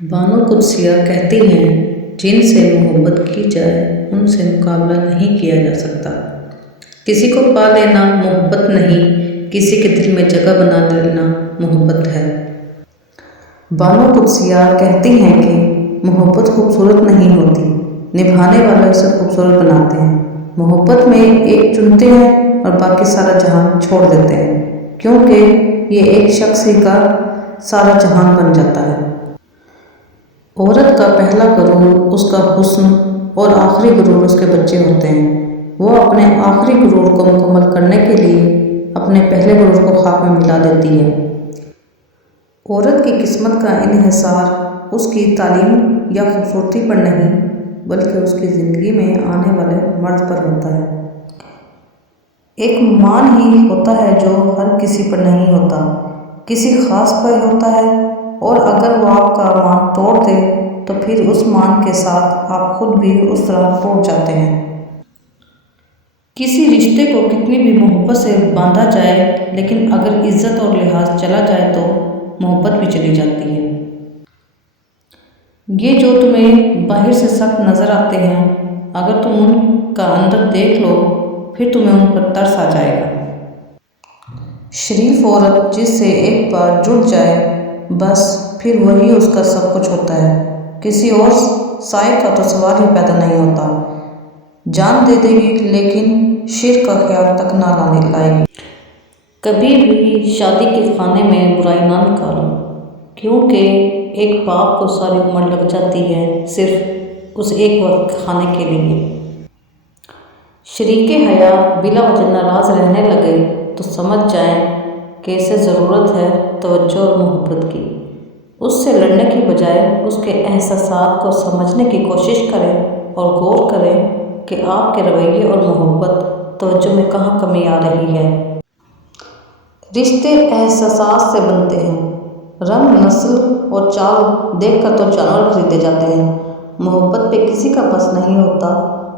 بانو قدسیہ کہتی ہیں جن سے محبت کی جائے ان سے مقابلہ نہیں کیا جا سکتا۔ کسی کو پا لینا محبت نہیں، کسی کے دل میں جگہ بنا لینا محبت ہے۔ بانو قدسیہ کہتی ہیں کہ محبت خوبصورت نہیں ہوتی، نبھانے والے اسے خوبصورت بناتے ہیں۔ محبت میں ایک چنتے ہیں اور باقی سارا جہان چھوڑ دیتے ہیں، کیونکہ یہ ایک شخص ہی کا سارا جہان بن جاتا ہے۔ عورت کا پہلا غرور اس کا حسن اور آخری غرور اس کے بچے ہوتے ہیں۔ وہ اپنے آخری غرور کو مکمل کرنے کے لیے اپنے پہلے غرور کو خاک میں ملا دیتی ہے۔ عورت کی قسمت کا انحصار اس کی تعلیم یا خوبصورتی پر نہیں، بلکہ اس کی زندگی میں آنے والے مرد پر ہوتا ہے۔ ایک مان ہی ہوتا ہے جو ہر کسی پر نہیں ہوتا، کسی خاص پر ہوتا ہے، اور اگر وہ آپ کا مان توڑ دے تو پھر اس مان کے ساتھ آپ خود بھی اس طرح ٹوٹ جاتے ہیں۔ کسی رشتے کو کتنی بھی محبت سے باندھا جائے، لیکن اگر عزت اور لحاظ چلا جائے تو محبت بھی چلی جاتی ہے۔ یہ جو تمہیں باہر سے سخت نظر آتے ہیں، اگر تم ان کا اندر دیکھ لو پھر تمہیں ان پر ترس آ جائے گا۔ شریف عورت جس سے ایک بار جڑ جائے بس پھر وہی اس کا سب کچھ ہوتا ہے، کسی اور سائے کا تو سوال ہی پیدا نہیں ہوتا۔ جان دے دے گی لیکن شرک کا خیال تک نہ لائے گی۔ کبھی بھی شادی کے خانے میں برائی نہ نکالو، کیونکہ ایک باپ کو ساری عمر لگ جاتی ہے صرف اس ایک وقت کھانے کے لیے۔ شریک حیات بلا وجہ ناراض رہنے لگے تو سمجھ جائیں کہ اسے ضرورت ہے توجہ اور محبت کی۔ اس سے لڑنے کی بجائے اس کے احساسات کو سمجھنے کی کوشش کریں اور غور کریں کہ آپ کے رویے اور محبت توجہ میں کہاں کمی آ رہی ہے۔ رشتے احساسات سے بنتے ہیں، رنگ، نسل اور چال دیکھ کر تو جانور خریدے جاتے ہیں۔ محبت پہ کسی کا بس نہیں ہوتا،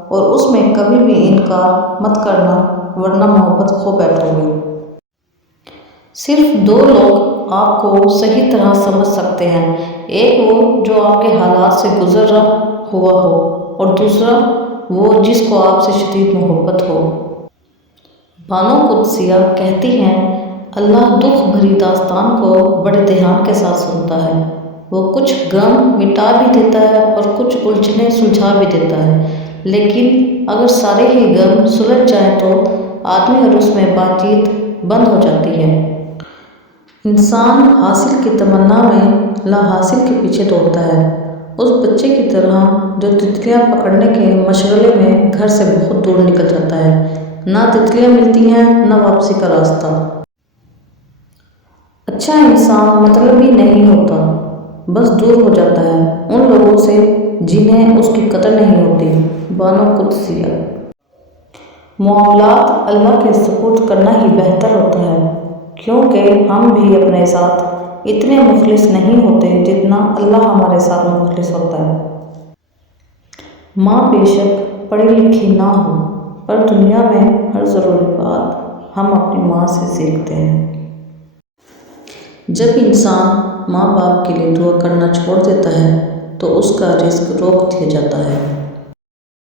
اور اس میں کبھی بھی انکار مت کرنا ورنہ محبت کھو بیٹھو گے۔ صرف دو لوگ آپ کو صحیح طرح سمجھ سکتے ہیں، ایک وہ جو آپ کے حالات سے گزرا ہوا ہو، اور دوسرا وہ جس کو آپ سے شدید محبت ہو۔ بانو قدسیہ کہتی ہیں اللہ دکھ بھری داستان کو بڑے دھیان کے ساتھ سنتا ہے۔ وہ کچھ غم مٹا بھی دیتا ہے اور کچھ الجھنیں سلجھا بھی دیتا ہے، لیکن اگر سارے ہی غم سلجھ جائیں تو آدمی اور اس میں بات چیت بند ہو جاتی ہے۔ انسان حاصل کی تمنا میں لا حاصل کے پیچھے دوڑتا ہے، اس بچے کی طرح جو تتلیاں پکڑنے کے مشغلے میں گھر سے بہت دور نکل جاتا ہے۔ نہ تتلیاں ملتی ہیں نہ واپسی کا راستہ۔ اچھا انسان مطلبی نہیں ہوتا، بس دور ہو جاتا ہے ان لوگوں سے جنہیں اس کی قدر نہیں ہوتی۔ بانو قدسیہ۔ معاملات اللہ کے سپرد کرنا ہی بہتر ہوتا ہے، کیونکہ ہم بھی اپنے ساتھ اتنے مخلص نہیں ہوتے جتنا اللہ ہمارے ساتھ مخلص ہوتا ہے۔ ماں بے شک پڑھی لکھی نہ ہو، پر دنیا میں ہر ضروری بات ہم اپنی ماں سے سیکھتے ہیں۔ جب انسان ماں باپ کے لیے دعا کرنا چھوڑ دیتا ہے تو اس کا رزق روک دیا جاتا ہے۔